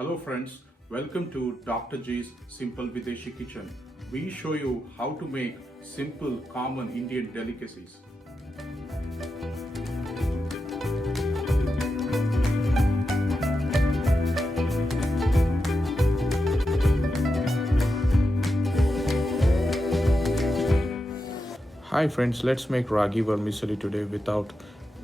Hello friends, welcome to Dr. G's Simple Videshi Kitchen. We show you how to make simple, common Indian delicacies. Hi friends, let's make Ragi Vermicelli today without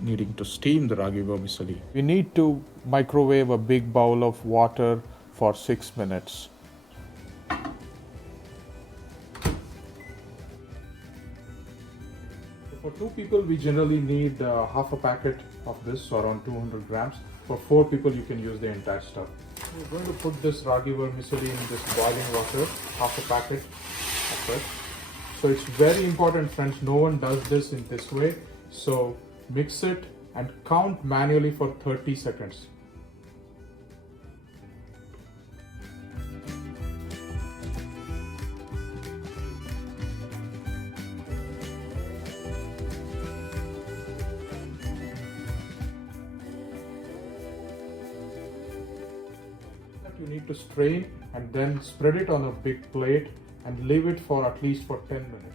needing to steam the Ragi Vermicelli. We need to microwave a big bowl of water for 6 minutes. For 2 people, we generally need half a packet of this, so around 200 grams. For 4 people, you can use the entire stuff. We're going to put this Ragi Vermicelli in this boiling water, half a packet of it. So it's very important, friends, no one does this in this way. So mix it and count manually for 30 seconds. You need to strain and then spread it on a big plate and leave it for at least for 10 minutes.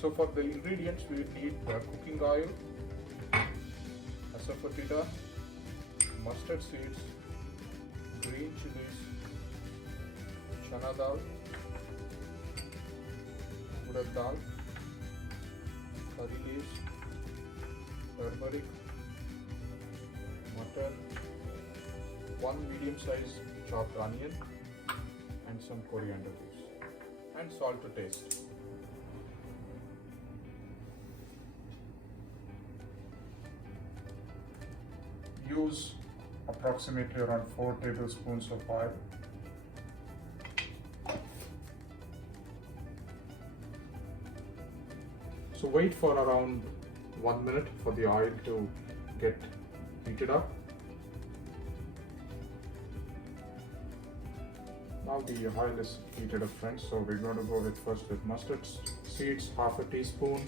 So for the ingredients, we need cooking oil, asafoetida, mustard seeds, green chilies, chana dal, urad dal, curry leaves, turmeric, mutton, 1 medium-sized chopped onion, and some coriander leaves, and salt to taste. Use approximately around 4 tablespoons of oil. So wait for around 1 minute for the oil to get heated up. Now the oil is heated up, friends, so we're going to go with first with mustard seeds, half a teaspoon.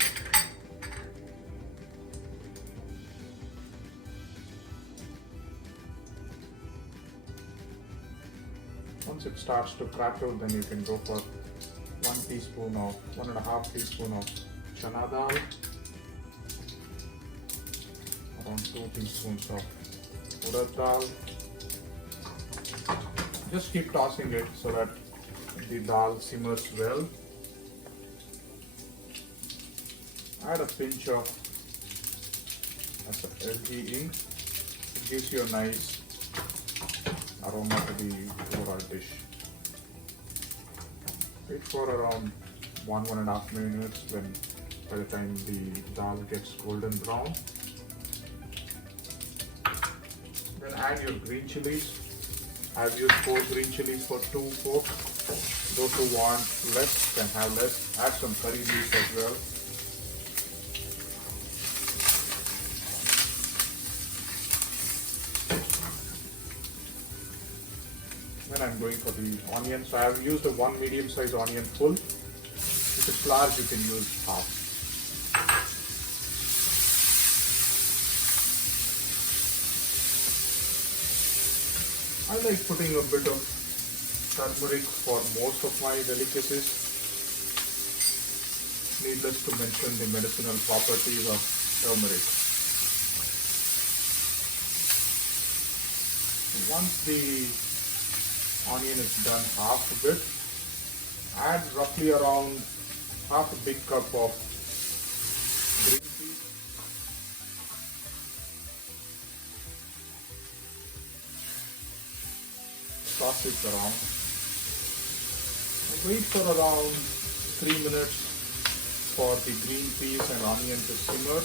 Once it starts to crackle, then you can go for 1.5 teaspoon of chana dal, around 2 teaspoons of urad dal. Just keep tossing it so that the dal simmers well. Add a pinch of LG ink. It gives you a nice aroma to the overall dish. Wait for around 1.5 minutes by the time the dal gets golden brown. Then add your green chilies. I've used 4 green chilies for 2 folks. Those who want less can have less. Add some curry leaves as well. Then I'm going for the onion. So I have used a 1 medium-sized onion full. If it's large, you can use half. I like putting a bit of turmeric for most of my delicacies. Needless to mention the medicinal properties of turmeric. Once the onion is done half a bit, add roughly around half a big cup of green tea. Toss it around. Wait for around 3 minutes for the green peas and onion to simmer.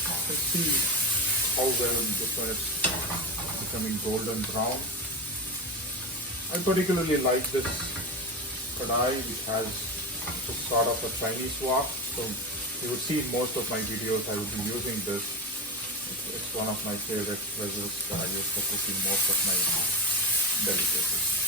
You can see how well this one is becoming golden brown. I particularly like this kadai, which has just sort of a Chinese wok. So you would see in most of my videos I will be using this. It's one of my favorite vessels that I use for cooking most of my delicacies.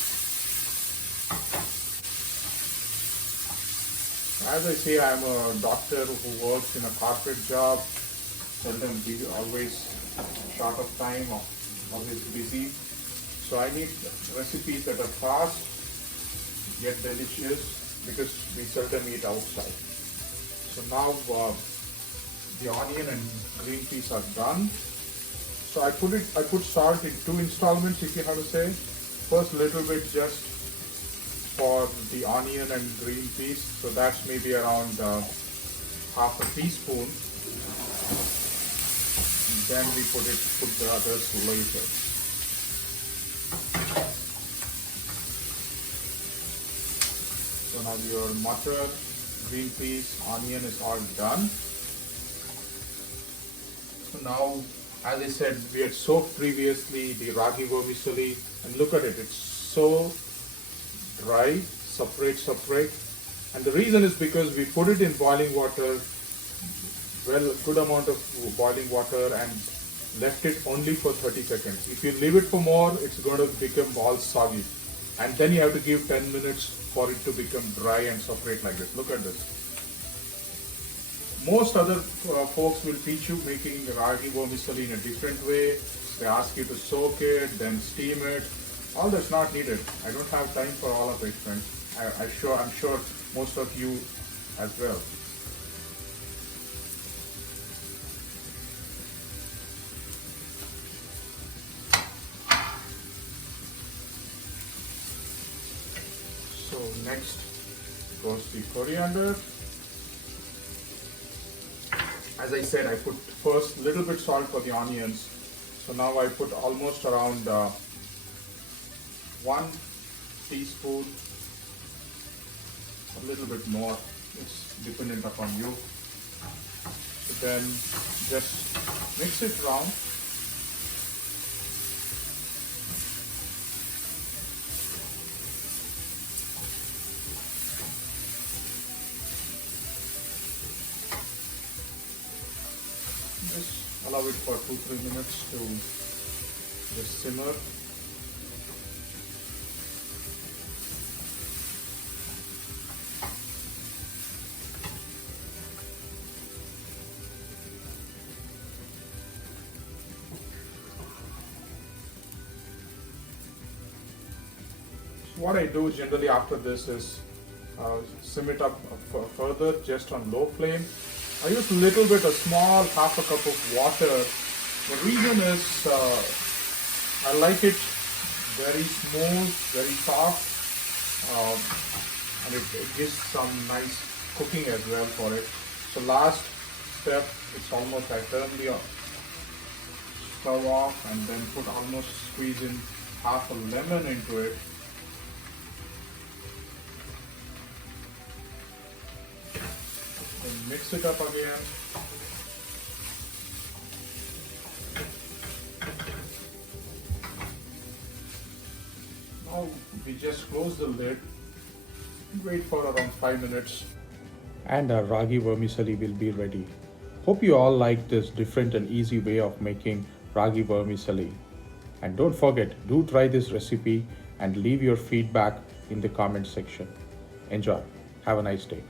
As I say, I'm a doctor who works in a corporate job, seldom busy, always short of time, or always busy. So I need recipes that are fast yet delicious because we seldom eat outside. So now the onion and green peas are done. So I put salt in 2 installments, if you have to say. First little bit just for the onion and green peas. So that's maybe around half a teaspoon. Then we put the others later. So now your mutton, green peas, onion is all done. So now, as I said, we had soaked previously the ragi vermicelli, and look at it, it's so dry, separate. And the reason is because we put it in boiling water, well, good amount of boiling water, and left it only for 30 seconds. If you leave it for more, it's going to become all soggy. And then you have to give 10 minutes for it to become dry and separate like this. Look at this. Most other folks will teach you making ragi vermicelli in a different way. They ask you to soak it, then steam it. All that's not needed. I don't have time for all of it, friends. I'm sure most of you as well. So next goes the coriander. As I said, I put first little bit salt for the onions. So now I put almost around 1 teaspoon, a little bit more. It's dependent upon you. So then just mix it around. Just allow it for 2-3 minutes to just simmer. So what I do generally after this is simmer it up further just on low flame. I use a little bit, a small half a cup of water. The reason is I like it very smooth, very soft, and it gives some nice cooking as well for it. So last step, it's almost, I turn the stove off and then almost squeeze in half a lemon into it. Then mix it up again. Now we just close the lid, wait for around 5 minutes, and our ragi vermicelli will be ready. Hope you all like this different and easy way of making ragi vermicelli. And don't forget, do try this recipe and leave your feedback in the comment section. Enjoy. Have a nice day.